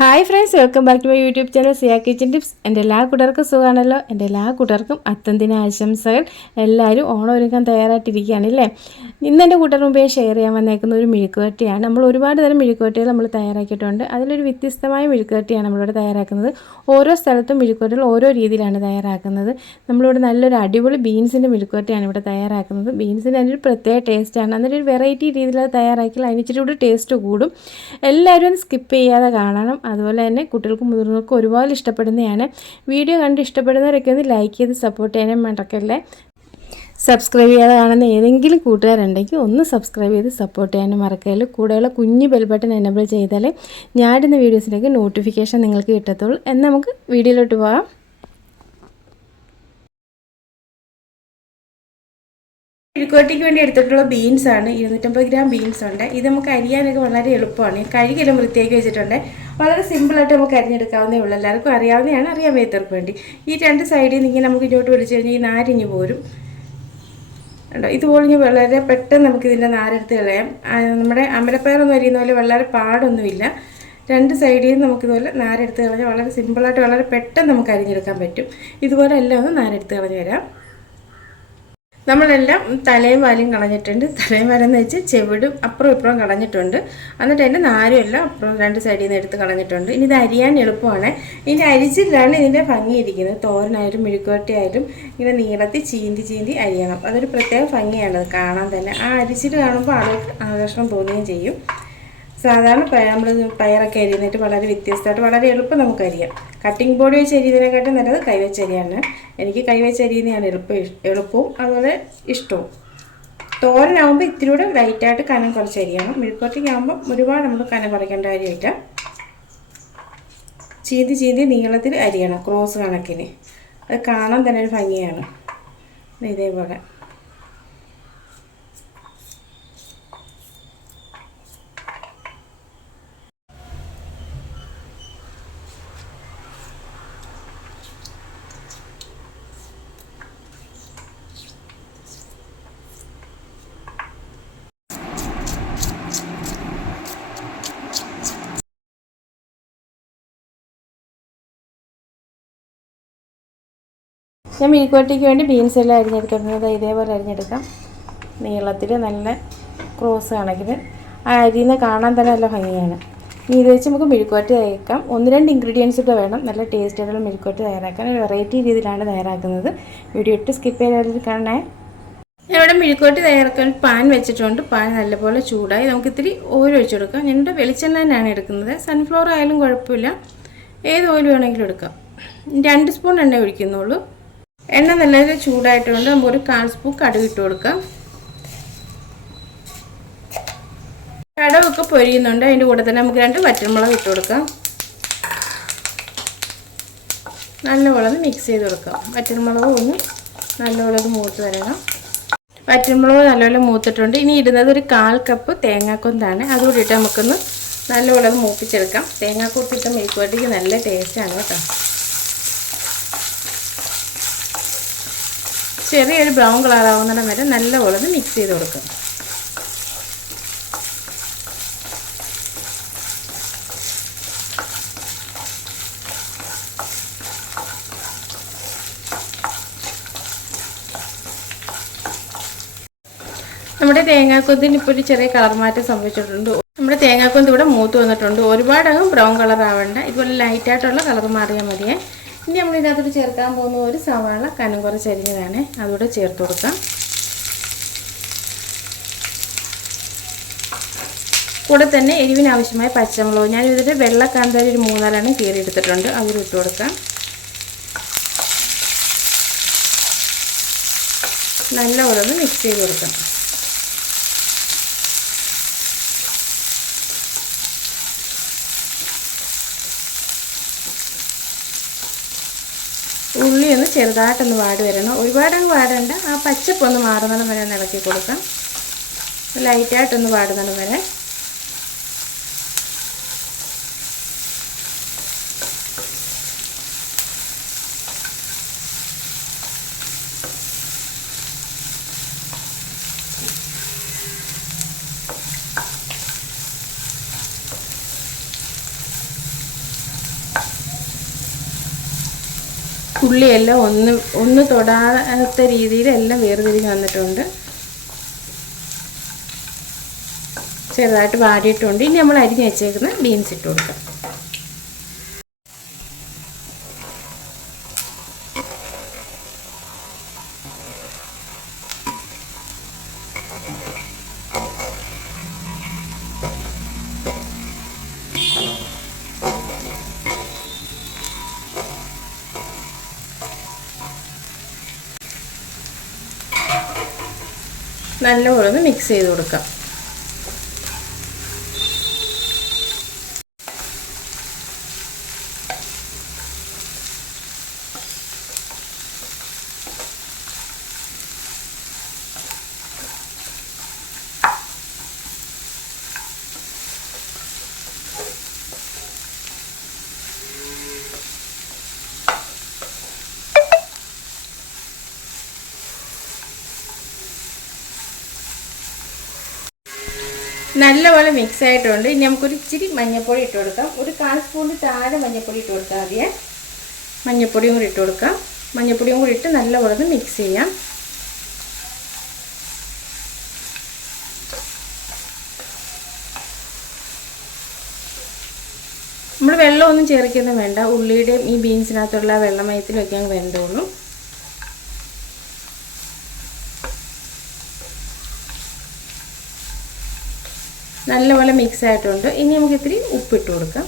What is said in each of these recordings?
Hi friends welcome back to my YouTube channel Siya kitchen tips എന്റെ എല്ലാ കൂട്ടർക്കും സുഖമാണല്ലോ. എന്റെ എല്ലാ കൂട്ടർക്കും അത്തന്തിന ആശംസകൾ. എല്ലാവരും ഓണം ഒരുക്കാൻ തയ്യാറായിട്ടിരിക്കുകയാണ് അല്ലേ? ഇന്ന് എന്റെ കൂട്ടർ മുമ്പേ ഷെയർ ചെയ്യാൻ വന്നേക്കുന്ന ഒരു മെഴുക്കുവരട്ടിയാണ്. നമ്മൾ ഒരുപാട് തരം മെഴുക്കുവരട്ടികൾ നമ്മൾ തയ്യാറാക്കിയിട്ടുണ്ട്. അതിലൊരു വ്യത്യസ്തമായ മെഴുക്കുവരട്ടിയാണ് നമ്മളിവിടെ തയ്യാറാക്കുന്നത്. ഓരോ സ്ഥലത്തും മെഴുക്കുവരട്ടികൾ ഓരോ രീതിയിലാണ് തയ്യാറാക്കുന്നത്. നമ്മളിവിടെ നല്ലൊരു അടിപൊളി ബീൻസിന്റെ മെഴുക്കുവരട്ടിയാണ് ഇവിടെ തയ്യാറാക്കുന്നത്. ബീൻസിന് അതിന്റെ ഒരു പ്രത്യേക ടേസ്റ്റാണ് അതിന്റെ ഒരു വെറൈറ്റി രീതിയിൽ അത് തയ്യാറാക്കിയാൽ അതിന് കൂടി ടേസ്റ്റ് കൂടും. എല്ലാവരും സ്കിപ്പ് ചെയ്യാതെ കാണണം. അതുപോലെ തന്നെ കുട്ടികൾക്കും മുതിർന്നവർക്കും ഒരുപാട് ഇഷ്ടപ്പെടുന്നതാണ്. വീഡിയോ കണ്ട് ഇഷ്ടപ്പെടുന്നവരൊക്കെ ഒന്ന് ലൈക്ക് ചെയ്ത് സപ്പോർട്ട് ചെയ്യാനും മറക്കല്ലേ. സബ്സ്ക്രൈബ് ചെയ്യാതെ കാണുന്ന ഏതെങ്കിലും കൂട്ടുകാരുണ്ടെങ്കിൽ ഒന്ന് സബ്സ്ക്രൈബ് ചെയ്ത് സപ്പോർട്ട് ചെയ്യാനും മറക്കല്ല. കൂടെയുള്ള കുഞ്ഞു ബെൽ ബട്ടൺ എനബിൾ ചെയ്താൽ ഞാനിടുന്ന വീഡിയോസിലേക്ക് നോട്ടിഫിക്കേഷൻ നിങ്ങൾക്ക് കിട്ടത്തുള്ളൂ. എന്നാൽ നമുക്ക് വീഡിയോയിലോട്ട് പോകാം. മെഴുക്കുവരട്ടിക്ക് വേണ്ടി എടുത്തിട്ടുള്ള ബീൻസ് ആണ്. ഇരുന്നൂറ്റമ്പത് ഗ്രാം ബീൻസ് ഉണ്ട്. ഇത് നമുക്ക് അരിയാനൊക്കെ വളരെ എളുപ്പമാണ്. കഴുകിയെല്ലാം വൃത്തിയാക്കി വെച്ചിട്ടുണ്ട്. വളരെ സിമ്പിളായിട്ട് നമുക്ക് അരിഞ്ഞെടുക്കാവുന്നേ ഉള്ളൂ. എല്ലാവർക്കും അറിയാവുന്നതാണ്. അറിയാൻ വയ്യത്തവർക്ക് വേണ്ടി. ഈ രണ്ട് സൈഡിൽ നിന്ന് ഇങ്ങനെ നമുക്ക് ഇങ്ങോട്ട് വിളിച്ചു കഴിഞ്ഞാൽ ഈ നാരിഞ്ഞ് പോരും. ഉണ്ടോ ഇതുപോലെ വളരെ പെട്ടെന്ന് നമുക്ക് ഇതിന്റെ നാരെടുത്ത് കളയാം. നമ്മുടെ അമലപ്പയറൊന്നും അരിയുന്ന പോലെ വളരെ പാടൊന്നുമില്ല. രണ്ട് സൈഡിൽ നിന്ന് നമുക്കിതുപോലെ നാരെടുത്ത് കളഞ്ഞാൽ വളരെ സിമ്പിളായിട്ട് വളരെ പെട്ടെന്ന് നമുക്ക് അരിഞ്ഞെടുക്കാൻ പറ്റും. ഇതുപോലെ എല്ലാം ഒന്ന് നാരെടുത്ത് കളഞ്ഞ് തരാം നമ്മളെല്ലാം തലയും വാലും കളഞ്ഞിട്ടുണ്ട്. തലയും വാലെന്ന് വെച്ച് ചെവിടും അപ്പുറം ഇപ്പുറം കളഞ്ഞിട്ടുണ്ട്. എന്നിട്ട് അതിന്റെ നാരും എല്ലാം അപ്പുറം രണ്ട് സൈഡിൽ നിന്ന് എടുത്ത് കളഞ്ഞിട്ടുണ്ട്. ഇനി ഇത് അരിയാൻ എളുപ്പമാണ്. ഇതിന്റെ അരിച്ചിലാണ് ഇതിന്റെ ഭംഗിയിരിക്കുന്നത്. തോരനായാലും മെഴുക്കുവരട്ടിയായാലും ഇങ്ങനെ നീളത്തിൽ ചീന്തി ചീന്തി അരിയണം. അതൊരു പ്രത്യേക ഭംഗിയാണ്. കാണാൻ തന്നെ. ആ അരിച്ചിട്ട് കാണുമ്പോൾ ആളുകൾക്ക് ആകർഷണം തോന്നുകയും ചെയ്യും. സാധാരണ നമ്മൾ പയറൊക്കെ അരിയുന്നിട്ട് വളരെ വ്യത്യസ്തമായിട്ട് വളരെ എളുപ്പം നമുക്ക് അരിയാം. കട്ടിംഗ് ബോർഡ് വെച്ച് അരിയുന്നതിനെക്കാട്ടും നല്ലത് കൈവച്ച് അരിയാണ്. എനിക്ക് കൈവച്ച് അരിയുന്നതാണ് എളുപ്പം എളുപ്പവും അതുപോലെ ഇഷ്ടവും. തോരനാകുമ്പോൾ ഇത്തിരി കൂടെ ലൈറ്റായിട്ട് കനം കുറച്ച് അരിയണം. ആകുമ്പോൾ ഒരുപാട് നമ്മൾ കനം കുറയ്ക്കേണ്ട കാര്യമില്ല. ചീന്തി ചീന്തി നീളത്തിൽ അരിയണം ക്രോസ് കണക്കിന്. അത് കാണാൻ തന്നെ ഒരു ഭംഗിയാണ്. ഇതേപോലെ. ഞാൻ മീൻകോട്ടിക്ക് വേണ്ടി ബീൻസ് എല്ലാം അരിഞ്ഞെടുത്തിട്ടുണ്ട്. ഇതേപോലെ അരിഞ്ഞെടുക്കാം. നീളത്തിൽ നല്ല ക്രോസ് കണക്കിന്. ആ അരിന്ന് കാണാൻ തന്നെ നല്ല ഭംഗിയാണ്. ഇനി ഇത് വെച്ച് നമുക്ക് മെഴുക്കോട്ട് തയ്ക്കാം ഒന്ന് രണ്ട് ഇൻഗ്രീഡിയൻസ് ഒക്കെ വേണം. നല്ല ടേസ്റ്റ് ആയിട്ടുള്ള മെഴുക്കോട്ട് തയ്യാറാക്കാൻ. ഒരു വെറൈറ്റി രീതിയിലാണ് തയ്യാറാക്കുന്നത്. വീഡിയോ ഇട്ട് സ്കിപ്പ് ചെയ്താൽ കാണണേ. ഞാൻ ഇവിടെ മെഴുക്കുവരട്ടി തയ്യാറാക്കാൻ പാൻ വെച്ചിട്ടുണ്ട്. പാൻ നല്ലപോലെ ചൂടായി നമുക്ക് ഇത്തിരി ഓയിൽ ഒഴിച്ചു കൊടുക്കാം. ഞാനിവിടെ വെളിച്ചെണ്ണ തന്നെയാണ് എടുക്കുന്നത്. സൺഫ്ലവർ ആയാലും കുഴപ്പമില്ല. ഏത് ഓയിൽ വേണമെങ്കിലും എടുക്കാം. രണ്ട് സ്പൂൺ എണ്ണ ഒഴിക്കുന്നുള്ളൂ. എണ്ണ നല്ല ചൂടായിട്ടുണ്ട്. നമുക്ക് ഒരു കാൽ സ്പൂൺ കടുക് ഇട്ട് കൊടുക്കാം. കടവൊക്കെ പൊരിയുന്നുണ്ട്. അതിന്റെ കൂടെ തന്നെ നമുക്ക് രണ്ട് വറ്റൽമുളക് ഇട്ട് കൊടുക്കാം. നല്ലപോലെ മിക്സ് ചെയ്ത് കൊടുക്കാം. വറ്റൽമുളക് ഒന്ന് നല്ലപോലെ മൂത്ത് വരണം. വറ്റൽമുളക് നല്ലപോലെ മൂത്തിട്ടുണ്ട്. ഇനി ഇടുന്നത് ഒരു കാൽ കപ്പ് തേങ്ങാക്കൊന്താണ്. അതുകൂടി ഇട്ട് നമുക്കൊന്ന് നല്ലപോലെ മൂപ്പിച്ചെടുക്കാം. തേങ്ങാക്കൊത്തിട്ട മെഴുക്കുവരട്ടിക്ക് നല്ല ടേസ്റ്റാണ് കേട്ടോ. ചെറിയൊരു ബ്രൗൺ കളർ ആവുന്നിടം വരെ നല്ലപോലെ മിക്സ് ചെയ്ത് കൊടുക്കും നമ്മുടെ തേങ്ങാക്കൊത്തിന് ഇപ്പോൾ ഒരു ചെറിയ കളർ മാറ്റം സംഭവിച്ചിട്ടുണ്ട്. നമ്മുടെ തേങ്ങാക്കൊന്ത് ഇവിടെ മൂത്ത് വന്നിട്ടുണ്ട്. ഒരുപാടങ്ങ് ബ്രൗൺ കളർ ആവണ്ട ഇതുപോലെ ലൈറ്റായിട്ടുള്ള കളർ മാറിയാൽ മതിയേ. ഇനി നമ്മൾ ഇതിനകത്തോട്ട് ചേർക്കാൻ പോകുന്ന ഒരു സവാള കനം കുറച്ച് അരിഞ്ഞതാണ് അതുകൂടെ ചേർത്ത് കൊടുക്കാം. കൂടെ തന്നെ എരിവിന് ആവശ്യമായ പച്ചമുളക് ഞാൻ ഇതിൽ വെള്ളക്കാന്താരി ഒരു മൂന്നാലെണ്ണം കീറി എടുത്തിട്ടുണ്ട് അതുകൂടി ഇട്ട് കൊടുക്കാം. നല്ലപോലെ ഒന്ന് മിക്സ് ചെയ്ത് കൊടുക്കാം. ഉള്ളി ഒന്ന് ചെറുതായിട്ടൊന്ന് വാടി വരണം. ഒരുപാടങ്ങ് വാടണ്ട. ആ പച്ചപ്പൊന്ന് മാറുന്നിടം വരെ ഒന്ന് ഇളക്കി കൊടുക്കാം. ലൈറ്റായിട്ടൊന്ന് വാടുന്നിടം വരെ. ഉള്ളിയെല്ലാം ഒന്ന് ഒന്ന് തൊടാത്ത രീതിയിൽ എല്ലാം വേർതിരിഞ്ഞ് വന്നിട്ടുണ്ട്. ചെറുതായിട്ട് വാടിയിട്ടുണ്ട് ഇനി നമ്മൾ അരിഞ്ഞ് വെച്ചേക്കുന്ന ബീൻസ് ഇട്ട് കൊടുക്കാം. നല്ലപോലെ ഒന്ന് മിക്സ് ചെയ്ത് കൊടുക്കാം. നല്ലപോലെ മിക്സ് ആയിട്ടുണ്ട്. ഇനി നമുക്കൊരു ഇച്ചിരി മഞ്ഞൾപ്പൊടി ഇട്ട് കൊടുക്കാം. ഒരു കാൽ സ്പൂൺ താഴെ മഞ്ഞൾപ്പൊടി ഇട്ട് കൊടുത്താൽ മതിയെ. മഞ്ഞൾപ്പൊടിയും കൂടി ഇട്ട് കൊടുക്കാം. മഞ്ഞൾപ്പൊടിയും കൂടി ഇട്ട് നല്ലപോലെ ഒന്ന് മിക്സ് ചെയ്യാം. നമ്മൾ വെള്ളമൊന്നും ചേർക്കുന്നത് വേണ്ട. ഉള്ളിയുടെയും ഈ ബീൻസിനകത്തുള്ള വെള്ളമയത്തിലൊക്കെ അങ്ങ് വേണ്ടുള്ളൂ. നല്ലപോലെ മിക്സ് ആയിട്ടുണ്ട്. ഇനി നമുക്ക് ഇത്തിരി ഉപ്പിട്ട് കൊടുക്കാം.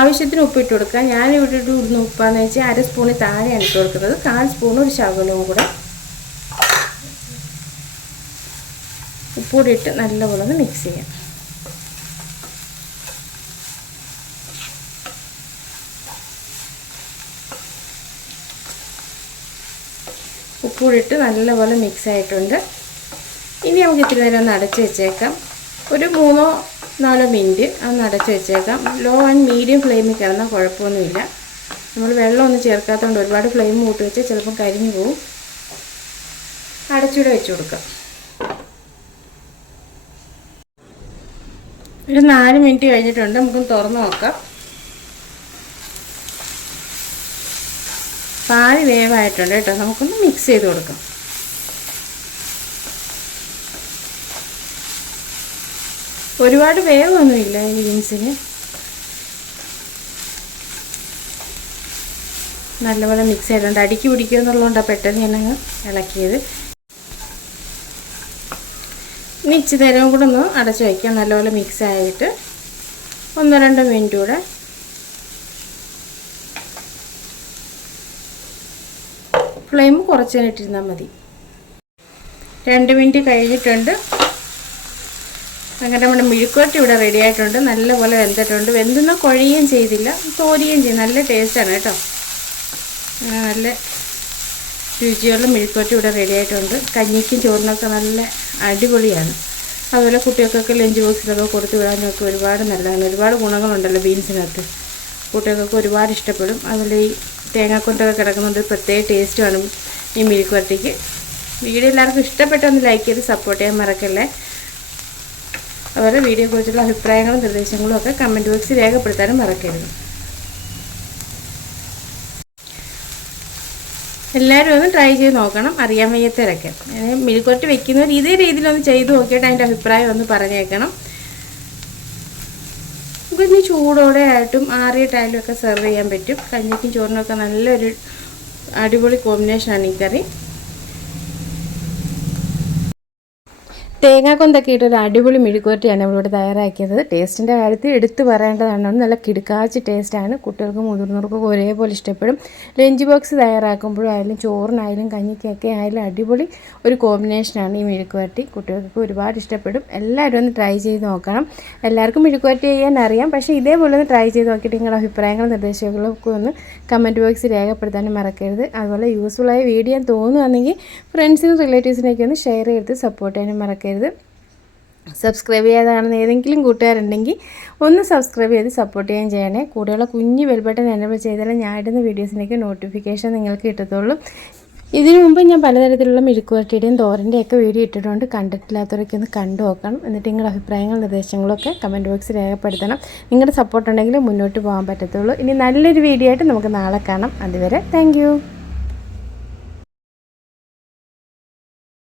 ആവശ്യത്തിന് ഉപ്പിട്ട് കൊടുക്കുക ഞാൻ ഇവിടെ ഇടുന്ന ഉപ്പാന്ന് വെച്ചാൽ അര സ്പൂണിൽ താഴെയാണ് ഇട്ട് കൊടുക്കുന്നത്. കാൽ സ്പൂൺ ഒരു ശകലവും കൂടെ ഉപ്പൂടി ഇട്ട് നല്ലപോലെ ഒന്ന് മിക്സ് ചെയ്യാം. ഉപ്പൂടിട്ട് നല്ലപോലെ മിക്സ് ആയിട്ടുണ്ട്. ഇനി നമുക്ക് ഇത്തിരി നേരം ഒന്ന് അടച്ചു വെച്ചേക്കാം. ഒരു മൂന്നോ നാലോ മിനിറ്റ് ഒന്ന് അടച്ചു വെച്ചേക്കാം. ലോ ആൻഡ് മീഡിയം ഫ്ലെയിമിൽ കിടന്നാൽ കുഴപ്പമൊന്നുമില്ല. നമ്മൾ വെള്ളമൊന്നും ചേർക്കാത്തതുകൊണ്ട് ഒരുപാട് ഫ്ലെയിം കൂട്ടി വെച്ചാൽ ചിലപ്പം കരിഞ്ഞു പോവും. അടച്ചുകൂടെ വെച്ച് കൊടുക്കാം. ഒരു നാല് മിനിറ്റ് കഴിഞ്ഞിട്ടുണ്ട്. നമുക്കൊന്ന് തുറന്ന് നോക്കാം. പാൽ വേവായിട്ടുണ്ട് കേട്ടോ. നമുക്കൊന്ന് മിക്സ് ചെയ്ത് കൊടുക്കാം. ഒരുപാട് വേവൊന്നുമില്ല ഈ ബീൻസിന്. നല്ലപോലെ മിക്സ് ചെയ്തുകൊണ്ട് അടിക്ക് പിടിക്കുക എന്നുള്ളതുകൊണ്ടാണ് പെട്ടെന്ന് ഞാനങ്ങ് ഇളക്കിയത്. ഇനി ഇച്ചി നേരം കൂടെ ഒന്ന് അടച്ച് വയ്ക്കാം നല്ലപോലെ മിക്സ് ആയിട്ട് ഒന്നോ രണ്ടോ മിനിറ്റ് കൂടെ. ഫ്ലെയിം കുറച്ച് ഇട്ടിരുന്നാൽ മതി. രണ്ട് മിനിറ്റ് കഴിഞ്ഞിട്ടുണ്ട്. അങ്ങനെ നമ്മുടെ മെഴുക്കുവരട്ടി ഇവിടെ റെഡി ആയിട്ടുണ്ട്. നല്ലപോലെ വെന്തിട്ടുണ്ട്. വെന്തുന്ന കുഴയുകയും ചെയ്തില്ല. തോരുകയും ചെയ്യും. നല്ല ടേസ്റ്റാണ് കേട്ടോ. നല്ല രുചിയുള്ള മെഴുക്കുവരട്ടി ഇവിടെ റെഡി ആയിട്ടുണ്ട്. കഞ്ഞിക്കും ചോറിനൊക്കെ നല്ല അടിപൊളിയാണ്. അതുപോലെ കുട്ടികൾക്കൊക്കെ ലഞ്ച് ബോക്സിലൊക്കെ കൊടുത്തു വിടാനൊക്കെ ഒരുപാട് നല്ലതാണ്. ഒരുപാട് ഗുണങ്ങളുണ്ടല്ലോ ബീൻസിനകത്ത് കുട്ടികൾക്കൊക്കെ ഒരുപാട് ഇഷ്ടപ്പെടും. അതുപോലെ ഈ തേങ്ങാക്കൊണ്ടൊക്കെ കിടക്കുന്നത് പ്രത്യേക ടേസ്റ്റുമാണ് ഈ മെഴുക്കുവരട്ടിക്ക്. വീഡിയോ എല്ലാവർക്കും ഇഷ്ടപ്പെട്ടൊന്ന് ലൈക്ക് ചെയ്ത് സപ്പോർട്ട് ചെയ്യാൻ മറക്കല്ലേ. അതുപോലെ വീഡിയോയെക്കുറിച്ചുള്ള അഭിപ്രായങ്ങളും നിർദ്ദേശങ്ങളും ഒക്കെ കമന്റ് ബോക്സിൽ രേഖപ്പെടുത്താനും മറക്കരുത്. എല്ലാവരും ഒന്ന് ട്രൈ ചെയ്ത് നോക്കണം അറിയാൻ വയ്യാത്തവരൊക്കെ മിൽക്കൊട്ട് വെക്കുന്നവർ ഇതേ രീതിയിലൊന്ന് ചെയ്ത് നോക്കിയിട്ട് അതിന്റെ അഭിപ്രായം ഒന്ന് പറഞ്ഞേക്കണം. നമുക്കിനി ചൂടോടെ ആയിട്ടും ആറിയിട്ടായാലും ഒക്കെ സെർവ് ചെയ്യാൻ പറ്റും. കഞ്ഞിക്കും ചോറിനൊക്കെ നല്ലൊരു അടിപൊളി കോമ്പിനേഷനാണ് ഈ കറി. തേങ്ങാക്കൊന്തൊക്കെ ഇട്ട് ഒരു അടിപൊളി മെഴുക്കുവരട്ടിയാണ് നമ്മളിവിടെ തയ്യാറാക്കിയത്. ടേസ്റ്റിന്റെ കാര്യത്തിൽ എടുത്തു പറയേണ്ടതാണ്. നല്ല കിടുക്കാച്ച് ടേസ്റ്റാണ് കുട്ടികൾക്കും മുതിർന്നവർക്കും ഒരേപോലെ ഇഷ്ടപ്പെടും. ലഞ്ച് ബോക്സ് തയ്യാറാക്കുമ്പോഴായാലും ചോറിനായാലും കഞ്ഞിക്കൊക്കെ ആയാലും അടിപൊളി ഒരു കോമ്പിനേഷനാണ് ഈ മെഴുക്കുവരട്ടി കുട്ടികൾക്ക് ഒരുപാട് ഇഷ്ടപ്പെടും. എല്ലാവരും ഒന്ന് ട്രൈ ചെയ്ത് നോക്കണം. എല്ലാവർക്കും മെഴുക്കുവരട്ടി ചെയ്യാൻ അറിയാം. പക്ഷേ ഇതേപോലെ ഒന്ന് ട്രൈ ചെയ്ത് നോക്കിയിട്ട് നിങ്ങളുടെ അഭിപ്രായങ്ങളും നിർദ്ദേശങ്ങളും ഒക്കെ ഒന്ന് കമന്റ് ബോക്സിൽ രേഖപ്പെടുത്താനും മറക്കരുത്. അതുപോലെ യൂസ്ഫുള്ളായ വീഡിയോ തോന്നുകയാണെങ്കിൽ ഫ്രണ്ട്സിനും റിലേറ്റീവ്സിനൊക്കെ ഒന്ന് ഷെയർ ചെയ്ത് സപ്പോർട്ട് ചെയ്യാനും മറക്കരുത്. സബ്സ്ക്രൈബ് ചെയ്യാതാണെന്ന് ഏതെങ്കിലും കൂട്ടുകാരുണ്ടെങ്കിൽ ഒന്ന് സബ്സ്ക്രൈബ് ചെയ്ത് സപ്പോർട്ട് ചെയ്യാൻ ചെയ്യണേ. കൂടെയുള്ള കുഞ്ഞ് ബെൽബട്ടൺ എനേബിൾ ചെയ്താലേ ഞാൻ ഇടുന്ന വീഡിയോസിന്റെയൊക്കെ നോട്ടിഫിക്കേഷൻ നിങ്ങൾക്ക് കിട്ടത്തുള്ളൂ. ഇതിനു മുമ്പ് ഞാൻ പലതരത്തിലുള്ള മെഴുക്കുവരട്ടിയുടെയും തോറിന്റെയൊക്കെ വീഡിയോ ഇട്ടിട്ടുണ്ട്. കണ്ടിട്ടില്ലാത്തവരൊക്കെ ഒന്ന് കണ്ടു നോക്കണം. എന്നിട്ട് നിങ്ങളുടെ നിർദ്ദേശങ്ങളും ഒക്കെ കമന്റ് ബോക്സിൽ രേഖപ്പെടുത്തണം. നിങ്ങളുടെ സപ്പോർട്ട് മുന്നോട്ട് പോകാൻ പറ്റത്തുള്ളൂ. ഇനി നല്ലൊരു വീഡിയോ ആയിട്ട് നമുക്ക് നാളെ കാണാം. അതുവരെ താങ്ക്